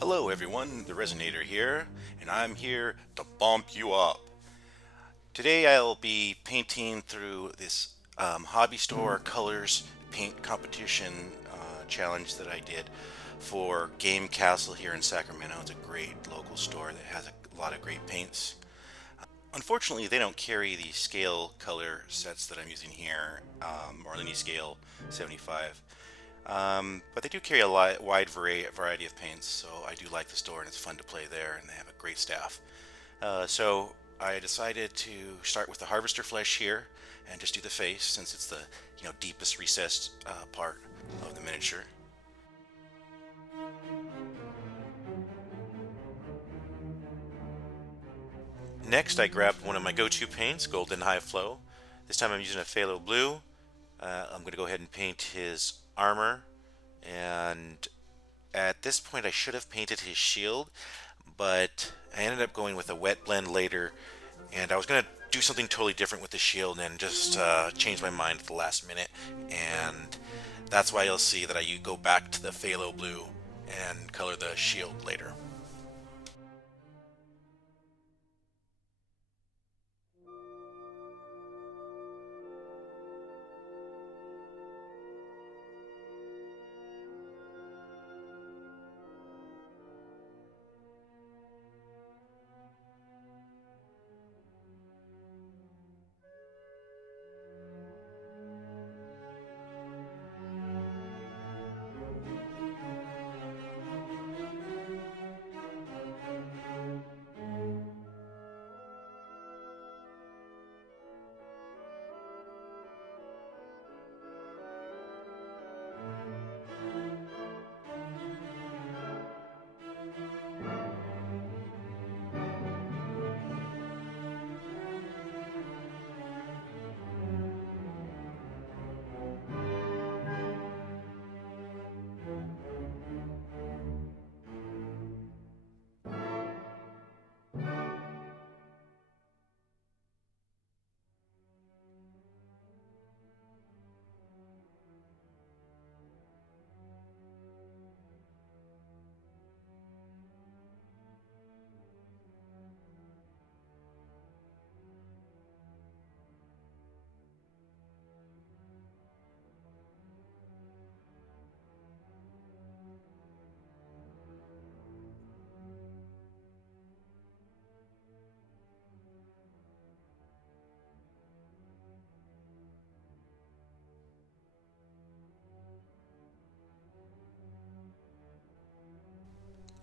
Hello everyone, the Resinator here, and I'm here to bump you up. Today I'll be painting through this hobby store colors paint competition challenge that I did for Kastle here in Sacramento. It's a great local store that has a lot of great paints. Unfortunately, they don't carry the scale color sets that I'm using here, or the scale 75. But they do carry a wide variety of paints, so I do like the store and it's fun to play there, and they have a great staff. So I decided to start with the harvester flesh here and just do the face since it's the deepest recessed part of the miniature. Next, I grabbed one of my go-to paints, Golden High Flow. This time I'm using a phthalo blue. I'm going to go ahead and paint his armor, and at this point I should have painted his shield, but I ended up going with a wet blend later, and I was going to do something totally different with the shield and just change my mind at the last minute, and that's why you'll see that I go back to the phthalo blue and color the shield later.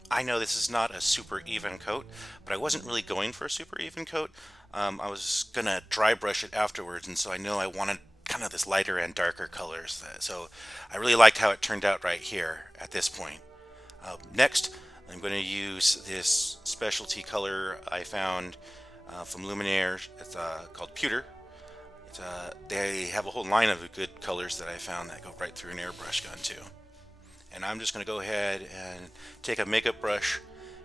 I know this is not a super even coat, but I wasn't really going for a super even coat. I was gonna dry brush it afterwards, and so I know I wanted kind of this lighter and darker colors. So I really liked how it turned out right here at this point. Next, I'm going to use this specialty color I found from Luminaire. It's called Pewter. They have a whole line of good colors that I found that go right through an airbrush gun too. And I'm just going to go ahead and take a makeup brush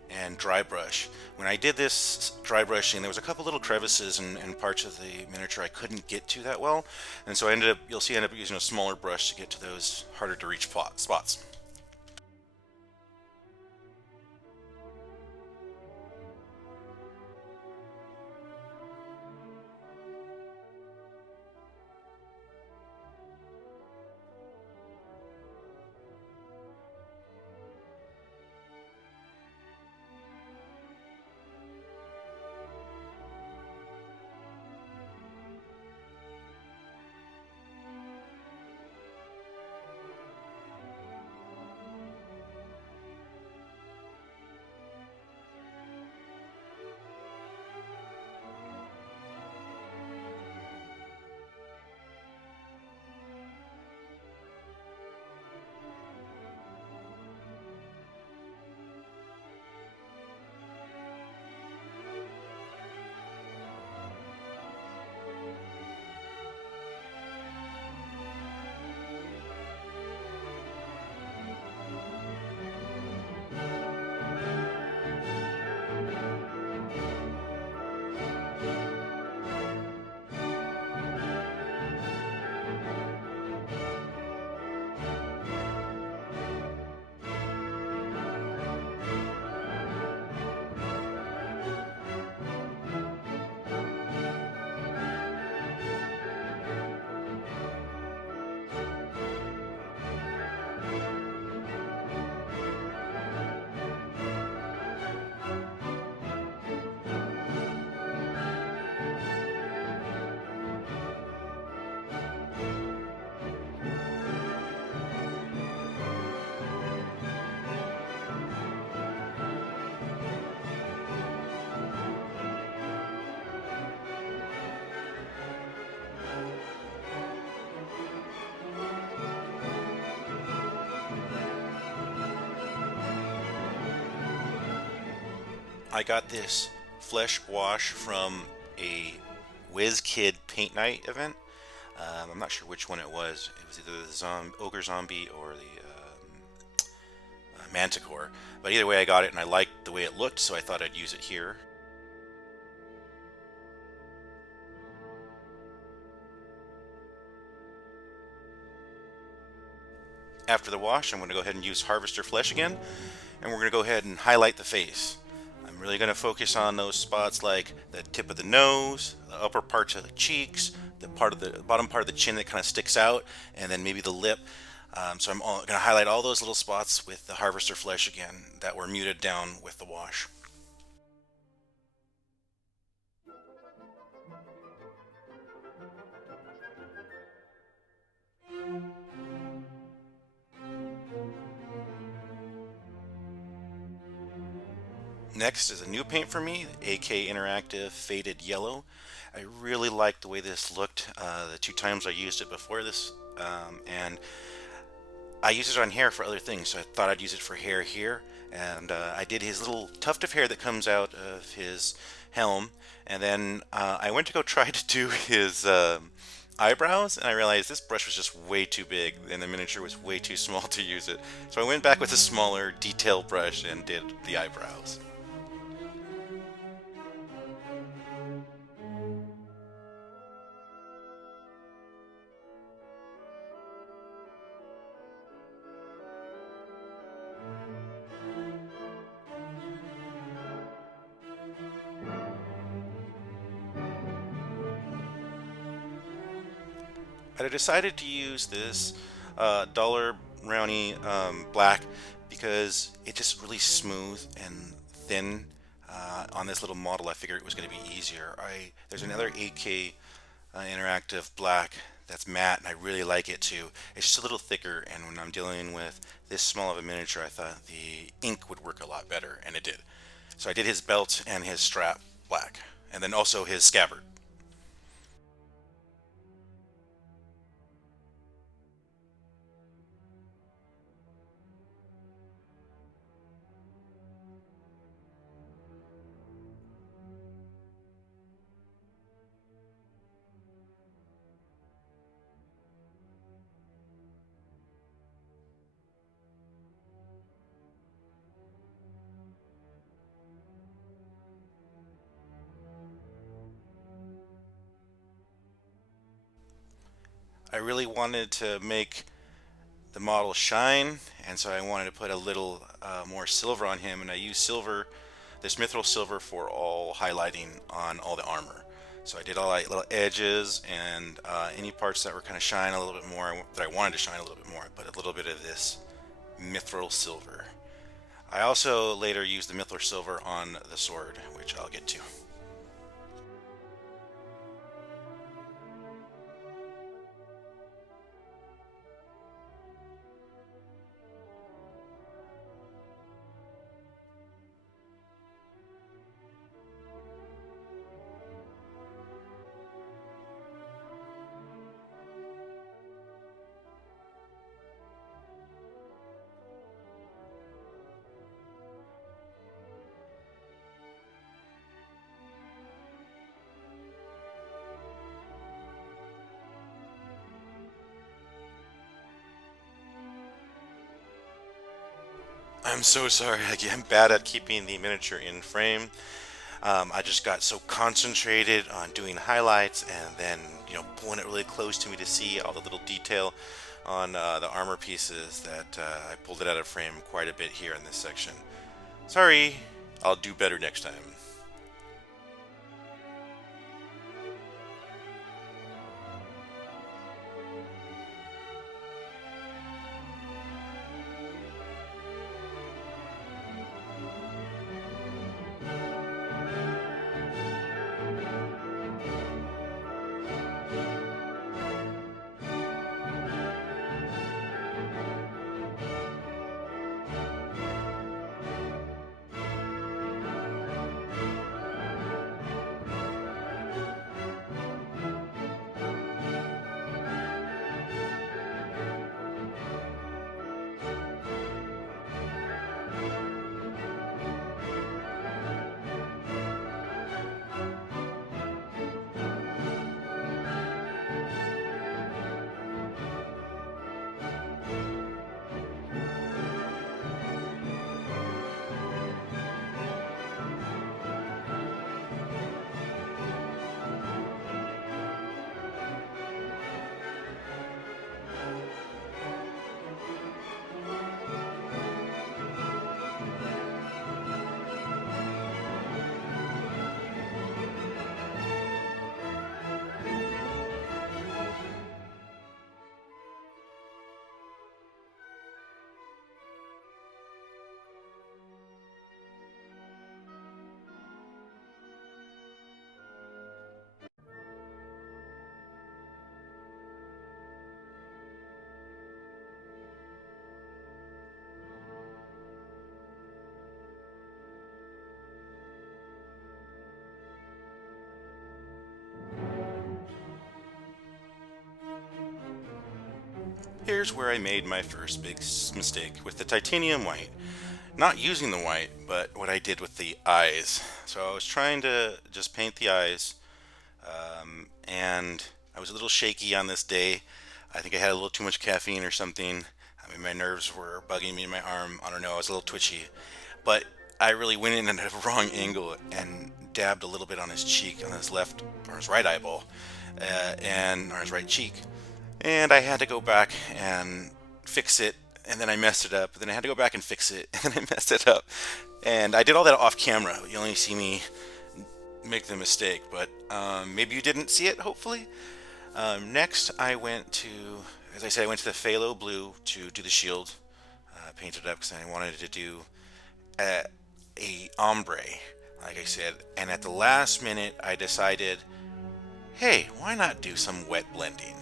and dry brush. When I did this dry brushing, there was a couple little crevices and parts of the miniature I couldn't get to that well, and so you'll see I ended up using a smaller brush to get to those harder to reach spots. I got this flesh wash from a WizKid paint night event. I'm not sure which one it was. It was either the Ogre Zombie or the Manticore. But either way, I got it and I liked the way it looked, so I thought I'd use it here. After the wash, I'm going to go ahead and use Harvester Flesh again, and we're going to go ahead and highlight the face. I'm really going to focus on those spots like the tip of the nose, the upper parts of the cheeks, the bottom part of the chin that kind of sticks out, and then maybe the lip. So I'm going to highlight all those little spots with the Harvester Flesh again that were muted down with the wash. Next is a new paint for me, AK Interactive Faded Yellow. I really liked the way this looked the 2 times I used it before this, and I use it on hair for other things, so I thought I'd use it for hair here. And I did his little tuft of hair that comes out of his helm, and then I went to go try to do his eyebrows, and I realized this brush was just way too big, and the miniature was way too small to use it. So I went back with a smaller detail brush and did the eyebrows. I decided to use this Dollar Brownie black because it's just really smooth and thin. On this little model, I figured it was going to be easier. There's another 8K interactive black that's matte, and I really like it too. It's just a little thicker, and when I'm dealing with this small of a miniature, I thought the ink would work a lot better, and it did. So I did his belt and his strap black, and then also his scabbard. I really wanted to make the model shine, and so I wanted to put a little more silver on him, and I used silver, this mithril silver, for all highlighting on all the armor. So I did all like little edges and any parts that were kind of shine a little bit more, that I wanted to shine a little bit more, but a little bit of this mithril silver. I also later used the mithril silver on the sword, which I'll get to. I'm so sorry. I'm bad at keeping the miniature in frame. I just got so concentrated on doing highlights and then, pulling it really close to me to see all the little detail on the armor pieces that I pulled it out of frame quite a bit here in this section. Sorry. I'll do better next time. Here's where I made my first big mistake with the titanium white. Not using the white, but what I did with the eyes. So I was trying to just paint the eyes, and I was a little shaky on this day. I think I had a little too much caffeine or something. I mean, my nerves were bugging me in my arm. I don't know, I was a little twitchy. But I really went in at a wrong angle and dabbed a little bit on his cheek, on his left or his right eyeball, or his right cheek. And I had to go back and fix it, and then I messed it up. Then I had to go back and fix it, and then I messed it up. And I did all that off camera. You only see me make the mistake, but maybe you didn't see it, hopefully. Next, I went to, as I said, I went to the phthalo blue to do the shield. Painted it up because I wanted to do a ombre, like I said. And at the last minute, I decided, hey, why not do some wet blending?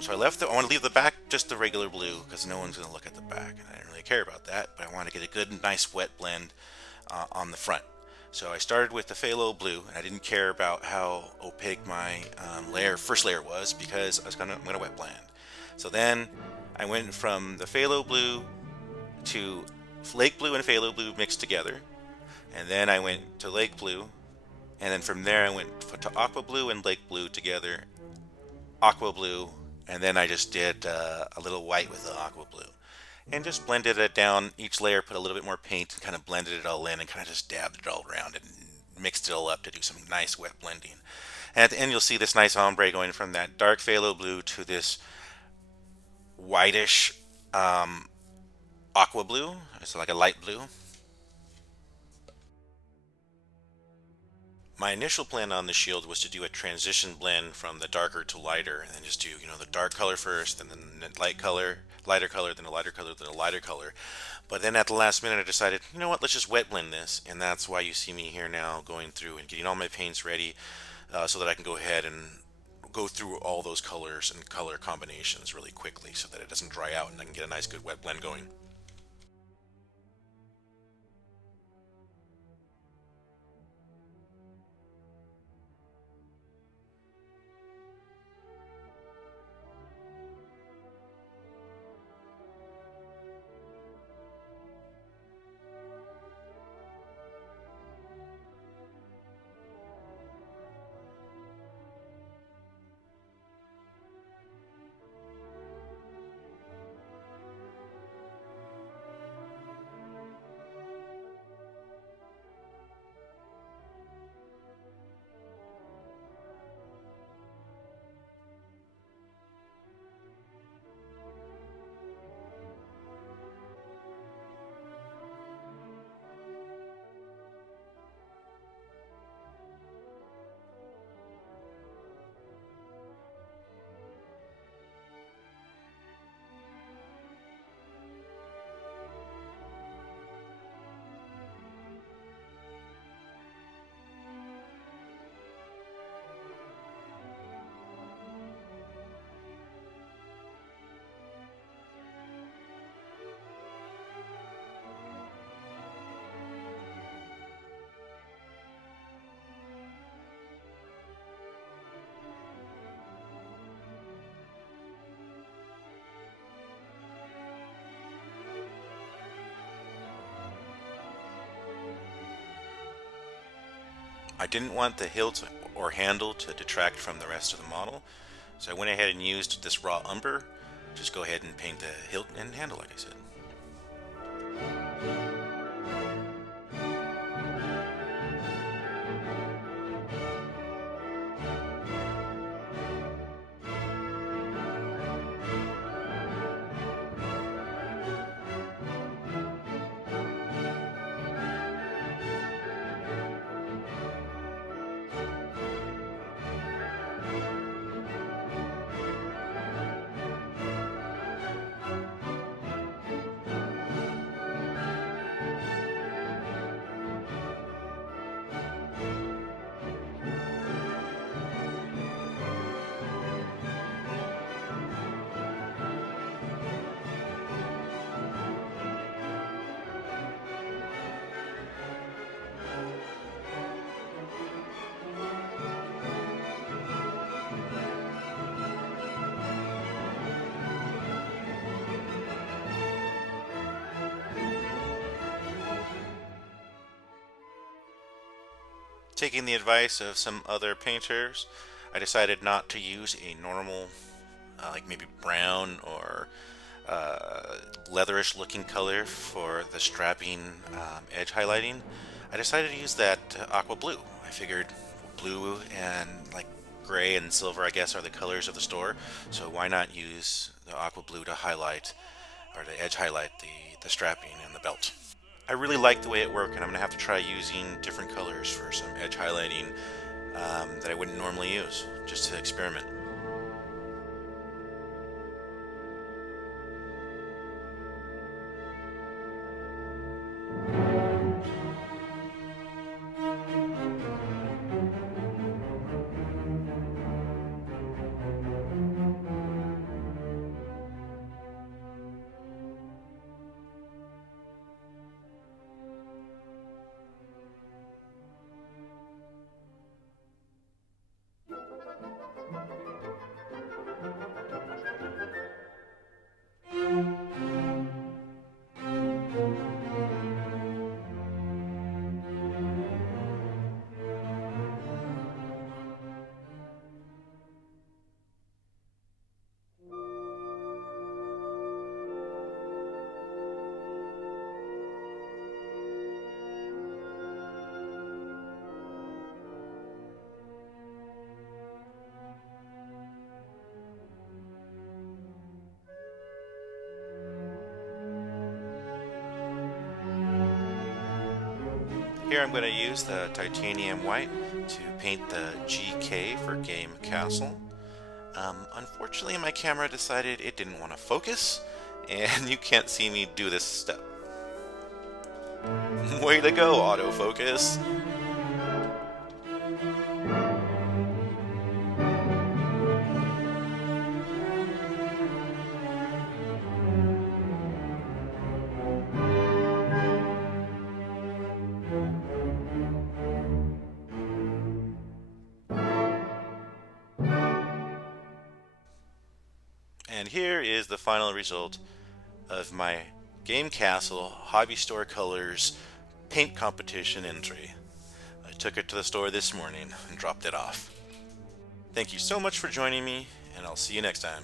So I want to leave the back just the regular blue because no one's going to look at the back, and I didn't really care about that. But I wanted to get a good, nice wet blend on the front. So I started with the phthalo blue, and I didn't care about how opaque my first layer was because I'm gonna wet blend. So then I went from the phthalo blue to lake blue and phthalo blue mixed together, and then I went to lake blue, and then from there I went to aqua blue and lake blue together, aqua blue, and then I just did a little white with the aqua blue. And just blended it down. Each layer, put a little bit more paint and kind of blended it all in and kind of just dabbed it all around and mixed it all up to do some nice wet blending. And at the end, you'll see this nice ombre going from that dark phthalo blue to this whitish aqua blue. It's like a light blue. My initial plan on the shield was to do a transition blend from the darker to lighter, and then just do, the dark color first, and then the lighter color, then a lighter color, then a lighter color. But then at the last minute, I decided, you know what, let's just wet blend this, and that's why you see me here now going through and getting all my paints ready, so that I can go ahead and go through all those colors and color combinations really quickly, so that it doesn't dry out and I can get a nice good wet blend going. I didn't want the hilt or handle to detract from the rest of the model, so I went ahead and used this raw umber. Just go ahead and paint the hilt and handle, like I said. Taking the advice of some other painters, I decided not to use a normal, like maybe brown or leatherish looking color for the strapping edge highlighting. I decided to use that Aqua Blue. I figured blue and like gray and silver, I guess, are the colors of the store, so why not use the Aqua Blue to highlight or to edge highlight the strapping and the belt. I really like the way it worked, and I'm going to have to try using different colors for some edge highlighting that I wouldn't normally use, just to experiment. Here I'm going to use the titanium white to paint the GK for game Kastle. Unfortunately, my camera decided it didn't want to focus, and you can't see me do this step. Way to go, autofocus! And here is the final result of my Game Kastle Hobby Store Colors paint competition entry. I took it to the store this morning and dropped it off. Thank you so much for joining me, and I'll see you next time.